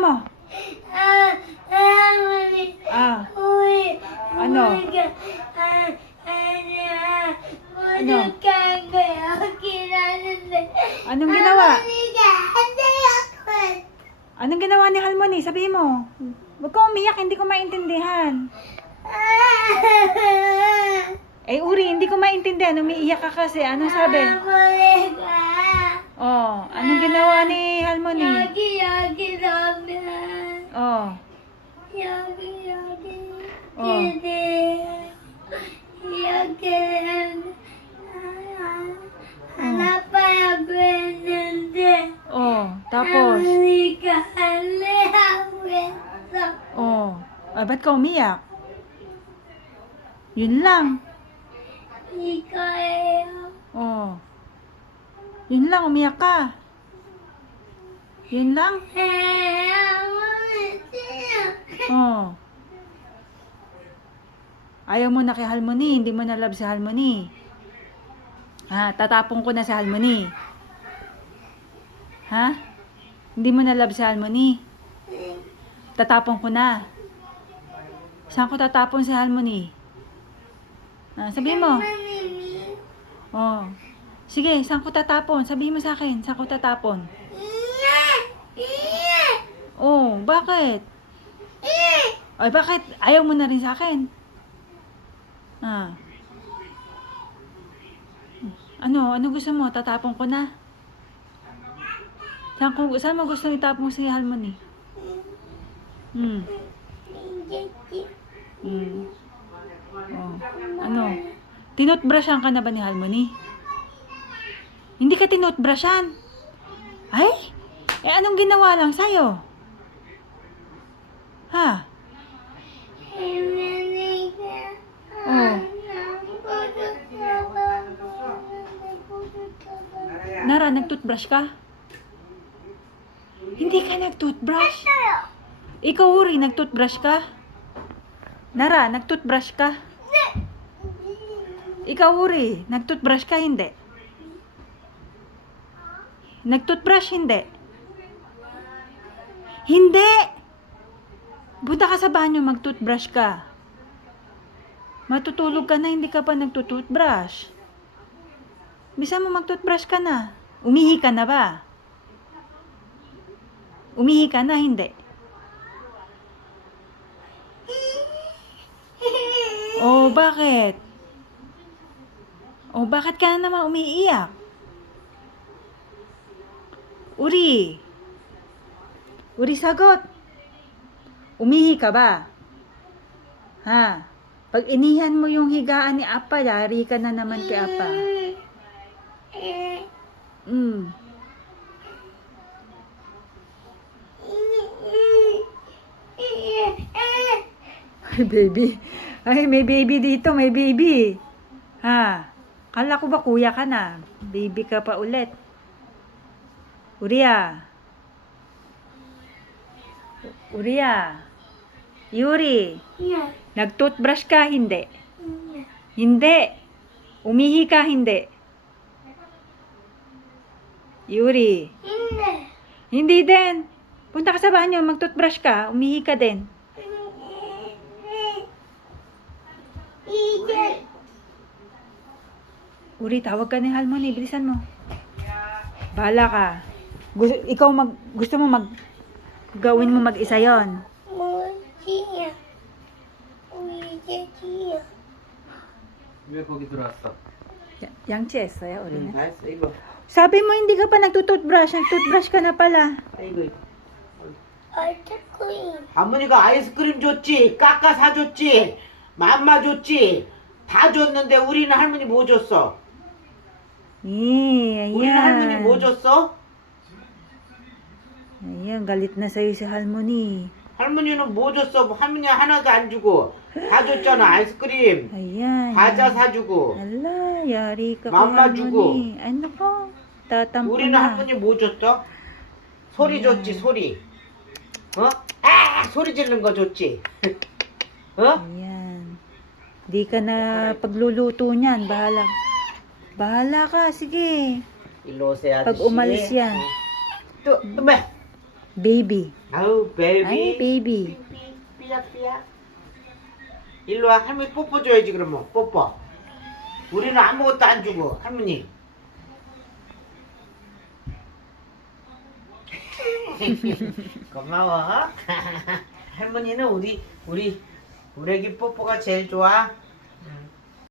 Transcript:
mo? Uy, Ano? Ano? Anong ginawa? Anong ginawa ni Halmoni? Sabihin mo. Huwag ka umiyak, hindi ko maintindihan. Eh, Uri, hindi ko maintindihan. Umiiyak ka kasi. Anong sabi? Oh, anong ginawa ni Halmoni? Yagi namin. Oh, Yagi. Oh. Yagi. oh, tapos? Oh, ay, ba't ka umiyak? Yun lang. Oh. Yun lang, umiyak ka. Yun lang. Oh. Ayaw mo na kay Halmoni, hindi mo na love si Halmoni. Ha, tatapon ko na si Halmoni. Ha? Hindi mo na love si Halmoni. Tatapon ko na. Saan ko tatapon si Halmoni? Sabihin mo. Oh. Sige, saan ko tatapon? Sabihin mo sa akin, saan ko tatapon? Oh, bakit? Ay, bakit? Ayaw mo na rin sa akin? Ano gusto mo? Tatapon ko na? Saan mo gusto itapon si Halmoni? Oh. Ano? Tinutbrushan ka na ba ni Halmoni? Hindi ka tinutbrushan? Ay? Eh, anong ginawa lang sa'yo? Ha? Oh. Nara, nagtoothbrush ka? Hindi ka nagtoothbrush? Ikaw, Uri, nagtoothbrush ka? Nara, nagtoothbrush ka? Ikaw, Uri, nagtoothbrush ka? Hindi. Nagtoothbrush? Hindi. Hindi! Punta ka sa banyo, magtoothbrush ka. Matutulog ka na, hindi ka pa nagtutoothbrush. Bisa mo magtoothbrush ka na. Umihi ka na ba? Umihi ka na, hindi. Oh, bakit? Oh, bakit ka na naman umiiyak? Uri. Uri, sagot. Umihi ka ba? Ha? Pag inihan mo yung higaan ni Apa, yari ka na naman kay Apa. Ay, baby. Ay, may baby dito, may baby. Ha? Kala ko ba kuya ka na? Baby ka pa ulit. Uriya. Yuri. Nag-toothbrush ka, hindi? Hindi. Umihi ka, hindi? Yuri. Hindi din. Punta ka sa banyo, mag-toothbrush ka, umihi ka din. Uri, tawag ka ni Halmoni, bilisan mo. Bahala ka. Gusto mo gawin mo mag-isa yon. 왜 거기 들어왔어? 양치 했어요, 우리는? 다 했어 이거. Sabi mo hindi ka pa nagtutoothbrush ka na pala. 이거. 할머니가 아이스크림 줬지, 까까 사줬지, 맘마 줬지, 다 줬는데 우리는 할머니 뭐 줬어? Ayan. 우리는 할머니 뭐 줬어? Ayan, galit na sa'yo si Halmoni. 할머니는 뭐 줬어? 할머니 하나도 안 주고 다 줬잖아. 아이스크림, Ayan. 과자 사주고. Ala, yari ka Mama kay Halmoni. Ay, nako. Tatampo 우리는 na. 할머니 뭐 줬어? 소리 줬지, 소리. 어? 소리 지르는 거 줬지. 어? Ayan. Di ka na pagluluto niyan. Bahala ka. Sige. 일로 오세요, 아저씨. Pag umalis yan. 또 매. 베이비. 아우 베이비. 아이, 베이비. 삐약삐약. 일로 와 할머니 뽀뽀 줘야지 그러면 뽀뽀. 우리는 아무것도 안 주고 할머니. 고마워. 할머니는 우리 애기 뽀뽀가 제일 좋아.